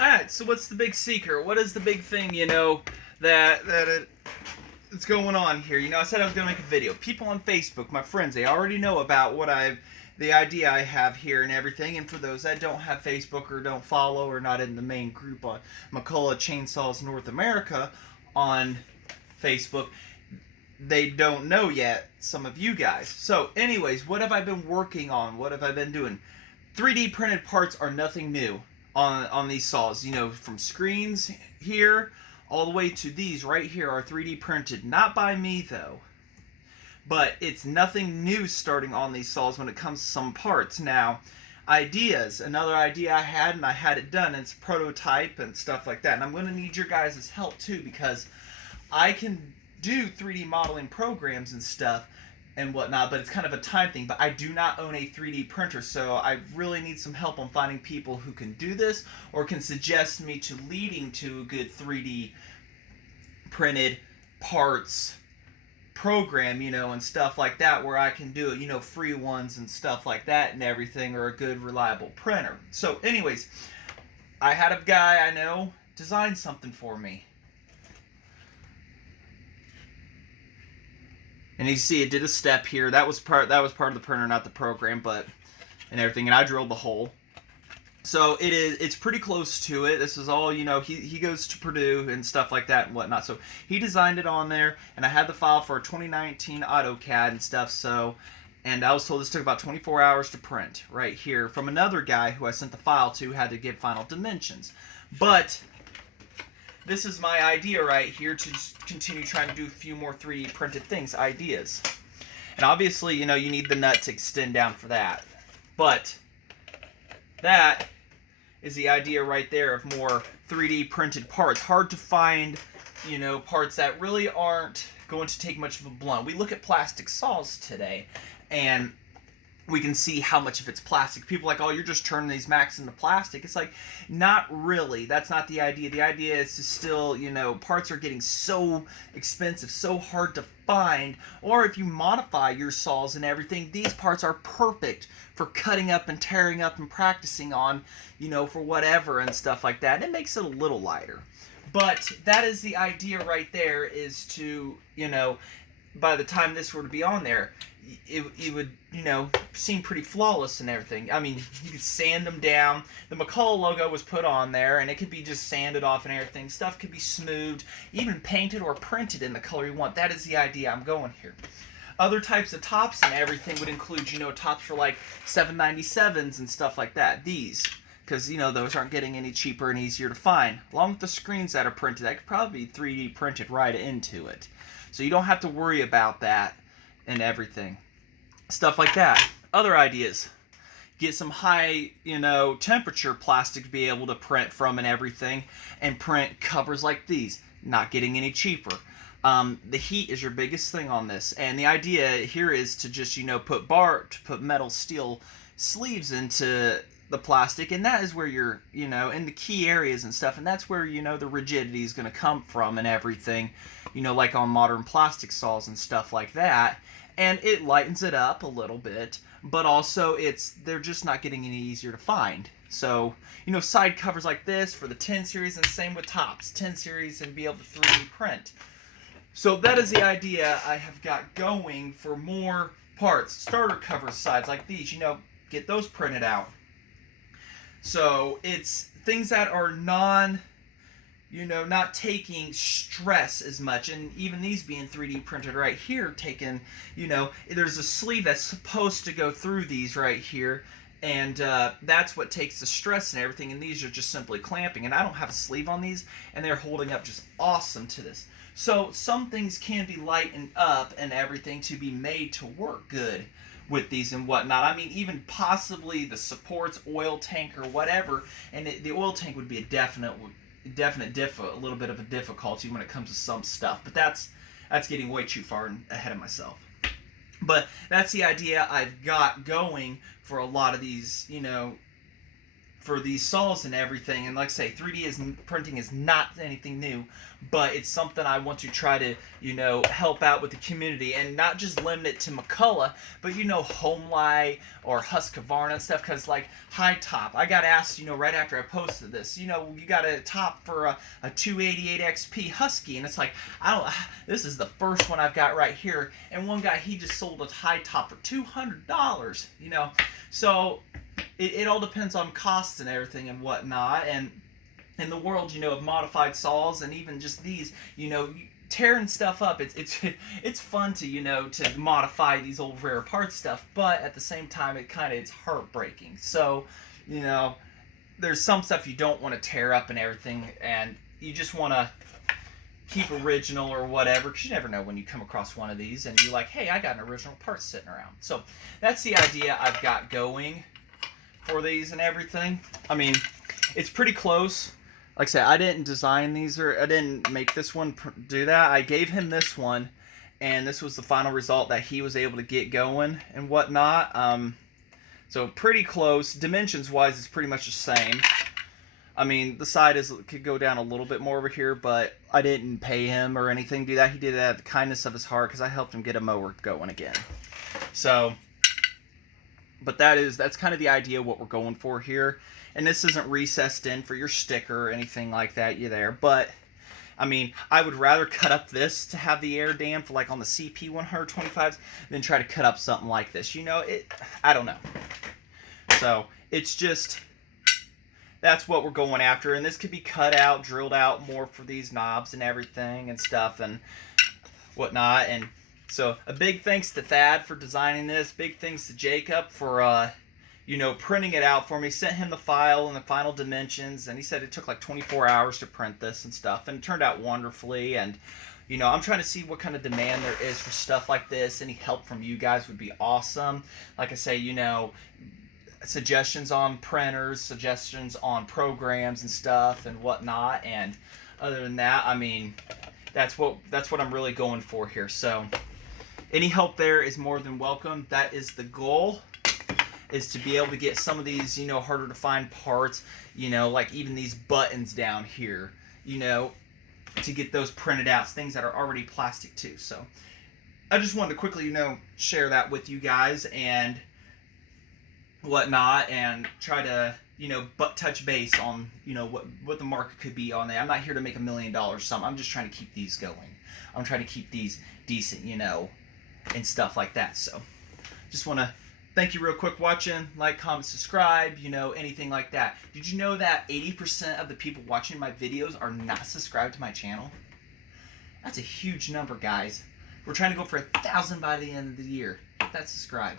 Alright, so what's the big secret? What is the big thing, that's going on here? I said I was going to make a video. People on Facebook, my friends, they already know about the idea I have here and everything. And for those that don't have Facebook or don't follow or not in the main group on McCulloch Chainsaws North America on Facebook, they don't know yet, some of you guys. So anyways, what have I been working on? What have I been doing? 3D printed parts are nothing new on these saws. From screens here all the way to these right here are 3D printed. Not by me though. But it's nothing new starting on these saws when it comes to some parts. Now, ideas. Another idea I had, and I had it done, and it's a prototype and stuff like that. And I'm going to need your guys' help too, because I can do 3D modeling programs and stuff and whatnot, but it's kind of a time thing. But I do not own a 3D printer, so I really need some help on finding people who can do this or can suggest me to leading to a good 3D printed parts program, and stuff like that, where I can do it, free ones and stuff like that and everything, or a good reliable printer. So anyways, I had a guy I know design something for me. And you see it did a step here. That was part of the printer, not the program, and everything. And I drilled the hole. So it's pretty close to it. This is all, he goes to Purdue and stuff like that and whatnot. So he designed it on there, and I had the file for 2019 AutoCAD and stuff. And I was told this took about 24 hours to print right here from another guy who I sent the file to, had to give final dimensions. But this is my idea right here to just continue trying to do a few more 3D printed things, ideas. And obviously, you need the nut to extend down for that. But that is the idea right there of more 3D printed parts. Hard to find, parts that really aren't going to take much of a blunt. We look at plastic saws today, and we can see how much of it's plastic. People are like, oh, you're just turning these Macs into plastic. It's like, not really. That's not the idea. The idea is to still, parts are getting so expensive, so hard to find. Or if you modify your saws and everything, these parts are perfect for cutting up and tearing up and practicing on, for whatever and stuff like that. And it makes it a little lighter. But that is the idea right there, is to, by the time this were to be on there, it would, seem pretty flawless and everything. I mean, you could sand them down. The McCulloch logo was put on there, and it could be just sanded off and everything. Stuff could be smoothed, even painted or printed in the color you want. That is the idea I'm going here. Other types of tops and everything would include, tops for like 797s and stuff like that. These, because, those aren't getting any cheaper and easier to find. Along with the screens that are printed, that could probably be 3D printed right into it. So you don't have to worry about that and everything. Stuff like that. Other ideas. Get some high, temperature plastic to be able to print from and everything, and print covers like these. Not getting any cheaper. The heat is your biggest thing on this, and the idea here is to just, put metal steel sleeves into the plastic, and that is where you're, in the key areas and stuff, and that's where, the rigidity is going to come from and everything, like on modern plastic saws and stuff like that. And it lightens it up a little bit, but also they're just not getting any easier to find. So, side covers like this for the 10 series, and same with tops, 10 series, and be able to 3D print. So that is the idea I have got going for more parts. Starter cover sides like these, get those printed out. So it's things that are not taking stress as much, and even these being 3D printed right here, taking, there's a sleeve that's supposed to go through these right here, and that's what takes the stress and everything, and these are just simply clamping, and I don't have a sleeve on these, and they're holding up just awesome to this. So some things can be lightened up and everything to be made to work good with these and whatnot. I mean, even possibly the supports, oil tank or whatever, and the oil tank would be a little bit of a difficulty when it comes to some stuff, but that's getting way too far ahead of myself. But that's the idea I've got going for a lot of these, for these saws and everything. And like I say, 3D printing is not anything new, but it's something I want to try to, you know, help out with the community, and not just limit it to McCulloch, but, you know, Homelight or Husqvarna and stuff. Because like High Top, I got asked, you know, right after I posted this, you know, you got a top for a 288 XP Husky, and it's like, this is the first one I've got right here. And one guy, he just sold a High Top for $200, you know. So it all depends on costs and everything and whatnot. And in the world, you know, of modified saws, and even just these, you know, tearing stuff up, it's fun to, you know, to modify these old rare parts stuff, but at the same time, it's heartbreaking. So, you know, there's some stuff you don't want to tear up and everything, and you just want to keep original or whatever, because you never know when you come across one of these and you're like, hey, I got an original part sitting around. So that's the idea I've got going for these and everything. I mean, it's pretty close. Like I said, I didn't design these, or I didn't make this one do that. I gave him this one, and this was the final result that he was able to get going and whatnot. So pretty close. Dimensions-wise, it's pretty much the same. I mean, the side could go down a little bit more over here, but I didn't pay him or anything to do that. He did it out of the kindness of his heart, because I helped him get a mower going again. So, but that's kind of the idea of what we're going for here. And this isn't recessed in for your sticker or anything like that. You're there. But, I mean, I would rather cut up this to have the air dam for like on the CP 125s than try to cut up something like this. You know, I don't know. So, it's just, that's what we're going after. And this could be cut out, drilled out more for these knobs and everything and stuff and whatnot. And so, a big thanks to Thad for designing this. Big thanks to Jacob for, you know, printing it out for me. Sent him the file and the final dimensions, and he said it took like 24 hours to print this and stuff, and it turned out wonderfully. And, you know, I'm trying to see what kind of demand there is for stuff like this. Any help from you guys would be awesome. Like I say, you know, suggestions on printers, suggestions on programs and stuff and whatnot. And other than that, I mean, that's what I'm really going for here. So any help there is more than welcome. That is the goal, is to be able to get some of these, you know, harder to find parts, you know, like even these buttons down here, you know, to get those printed out, things that are already plastic too. So I just wanted to quickly, you know, share that with you guys and whatnot, and try to, you know, touch base on, you know, what the market could be on there. I'm not here to make $1 million or something. I'm just trying to keep these going. I'm trying to keep these decent, you know, and stuff like that. So just want to thank you real quick watching. Like, comment, subscribe, you know, anything like that. Did you know that 80% of the people watching my videos are not subscribed to my channel? That's a huge number, guys. We're trying to go for 1,000 by the end of the year. Hit that subscribe.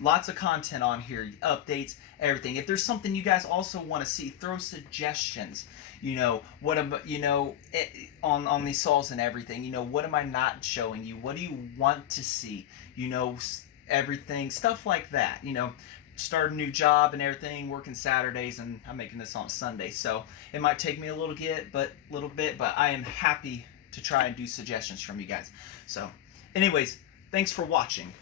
Lots of content on here, updates, everything. If there's something you guys also want to see, throw suggestions. You know, what about, you know, on these saws and everything. You know, what am I not showing you? What do you want to see? You know, everything, stuff like that. You know, start a new job and everything, working Saturdays, and I'm making this on Sunday, so it might take me a little bit, but I am happy to try and do suggestions from you guys. So anyways, thanks for watching.